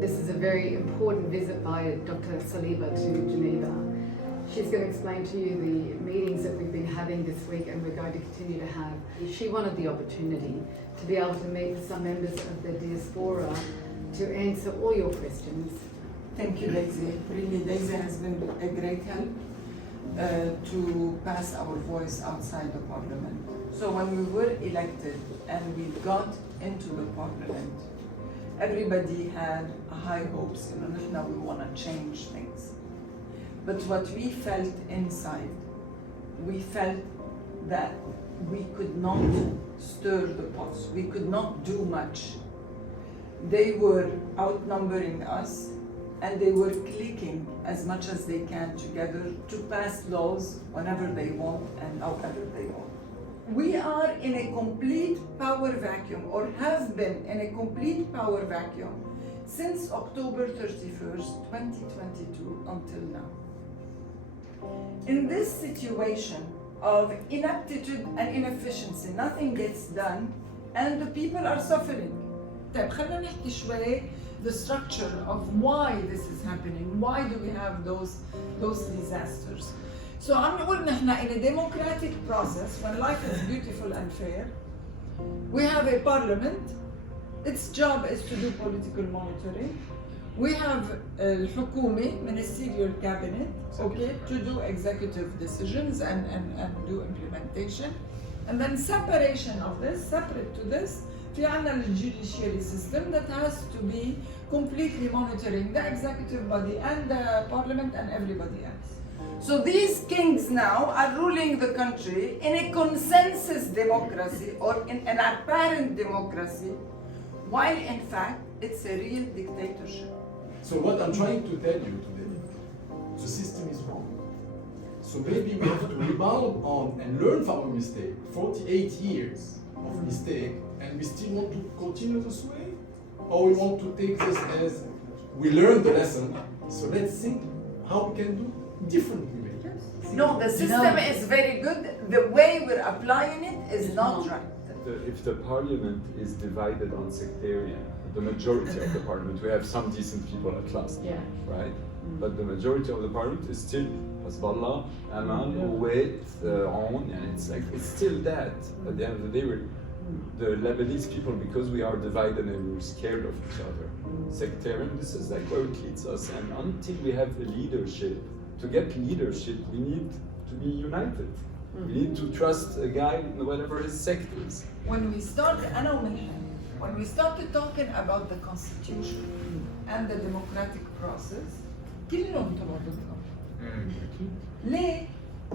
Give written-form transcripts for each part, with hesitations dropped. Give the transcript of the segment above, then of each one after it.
This is a very important visit by Dr. Saliba to Geneva. She's going to explain to you the meetings that we've been having this week and we're going to continue to have. She wanted the opportunity to be able to meet with some members of the Diaspora to answer all your questions. Thank you, Daisy. Really, Daisy has been a great help to pass our voice outside the parliament. So when we were elected and we got into the parliament, everybody had high hopes. Now we want to change things. But what we felt inside, we felt that we could not stir the pots. We could not do much. They were outnumbering us, and they were clicking as much as they can together to pass laws whenever they want and however they want. We are in a complete power vacuum, or have been in a complete power vacuum since October 31st, 2022 until now. In this situation of ineptitude and inefficiency, nothing gets done and the people are suffering. طيب خلينا نحكي شوي the structure of why this is happening. Why do we have those disasters? So I'm نقول نحن in a democratic process when life is beautiful and fair. We have a parliament. Its job is to do political monitoring. We have الحكومة ministerial cabinet, okay, to do executive decisions and do implementation. And then separation of this, separate to this, في عنا the judiciary system that has to be completely monitoring the executive body and the parliament and everybody else. So these kings now are ruling the country in a consensus democracy or in an apparent democracy, while in fact it's a real dictatorship. So what I'm trying to tell you today, the system is wrong. So maybe we have to rebound on and learn from our mistake. 48 years of mistake, and we still want to continue this way? Or we want to take this as we learned the lesson, so let's think how we can do differently. No, the system is very good. The way we're applying it is not right. If the parliament is divided on sectarian, the majority of the parliament, we have some decent people at last, right? But the majority of the parliament is still Hezbollah, Aman, Kuwait, On, and it's still that. At the end of the day, the Lebanese people, because we are divided and we're scared of each other, sectarian, this is like where it leads us. And until we have the leadership, to get leadership, we need to be united. We need to trust a guy in whatever his sect is. When we started talking about the constitution and the democratic process, كلهم طلعوا ضدنا. ليه؟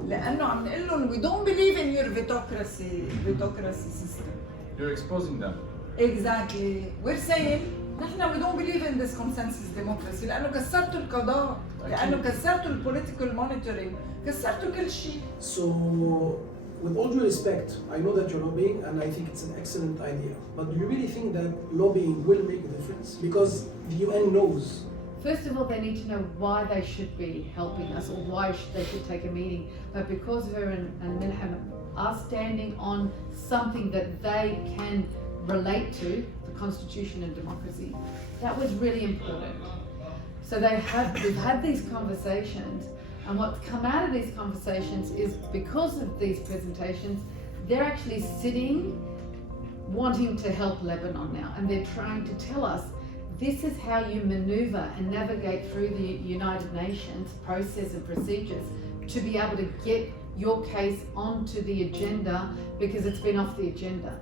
لأنه عم نقول لهم we don't believe in your vetocracy system. You're exposing them. Exactly. We're saying نحن we don't believe in this consensus democracy لأنه كسرتوا القضاء، لأنه كسرتوا الpolitical monitoring، كسرتوا كل شيء. So, with all due respect, I know that you're lobbying and I think it's an excellent idea. But do you really think that lobbying will make a difference? Because the UN knows. First of all, they need to know why they should be helping us or why they should take a meeting. But because her and Milham are standing on something that they can relate to, the constitution and democracy, that was really important. So we've had these conversations, and what's come out of these conversations is because of these presentations, they're actually sitting wanting to help Lebanon now, and they're trying to tell us this is how you maneuver and navigate through the United Nations process and procedures to be able to get your case onto the agenda because it's been off the agenda.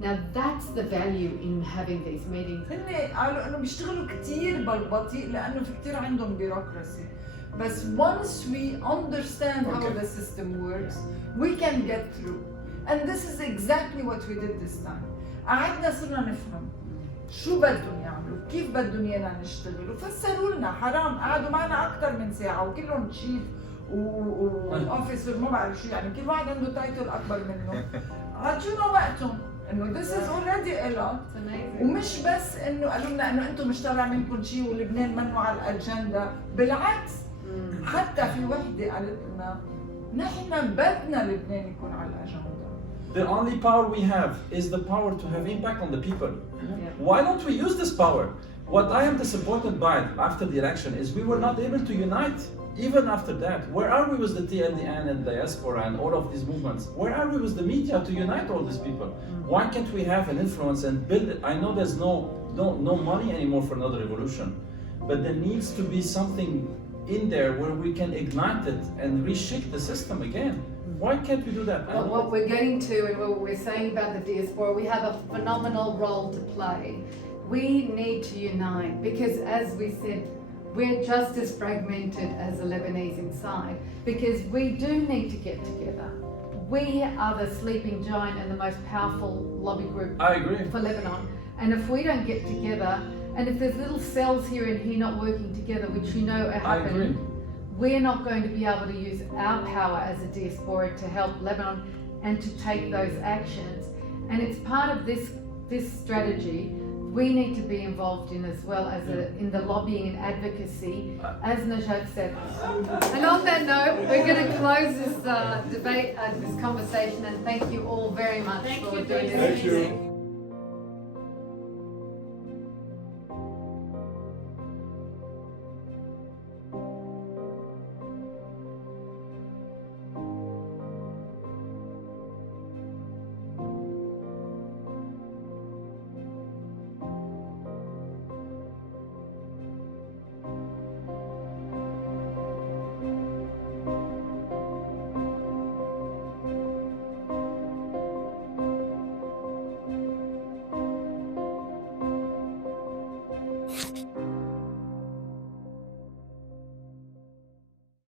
Now that's the value in having these meetings. هن قالوا إنه بيشتغلوا كتير بالبطيء لأنه في كتير عندهم bureaucracy. But once we understand how the system works, we can get through. And this is exactly what we did this time. قعدنا صرنا نفهم شو بدهم يعملوا، كيف بدهم يانا نشتغل، وفسروا لنا. حرام قعدوا معنا أكثر من ساعة وكلهم تشيف وأوفيسر ما بعرف شو، يعني كل واحد عنده تايتل أكبر منه. عطونا وقتهم إنه this is already a lot. ومش بس إنه قالوا لنا إنه أنتم مش طالع منكم شيء ولبنان منه على الأجندة، بالعكس. حتى في وحدة قالت لنا نحن بدنا لبنان يكون على الأجندة. The only power we have is the power to have impact on the people. Yeah. Why don't we use this power? What I am disappointed by after the election is we were not able to unite. Even after that, where are we with the TNDN and Diaspora and all of these movements? Where are we with the media to unite all these people? Why can't we have an influence and build it? I know there's no money anymore for another revolution, but there needs to be something in there where we can ignite it and reshape the system again. Why can't we do that? But what we're getting to, and what we're saying about the diaspora, we have a phenomenal role to play. We need to unite because, as we said, we're just as fragmented as the Lebanese inside, because we do need to get together. We are the sleeping giant and the most powerful lobby group I agree. for Lebanon. And if we don't get together, and if there's little cells here and here not working together, which you know are I agree. happening, we're not going to be able to use our power as a diaspora to help Lebanon and to take those actions. And it's part of this strategy we need to be involved in as well as in the lobbying and advocacy, as Najat said. And on that note, we're going to close this debate, this conversation, and thank you all very much for doing this. Thank you.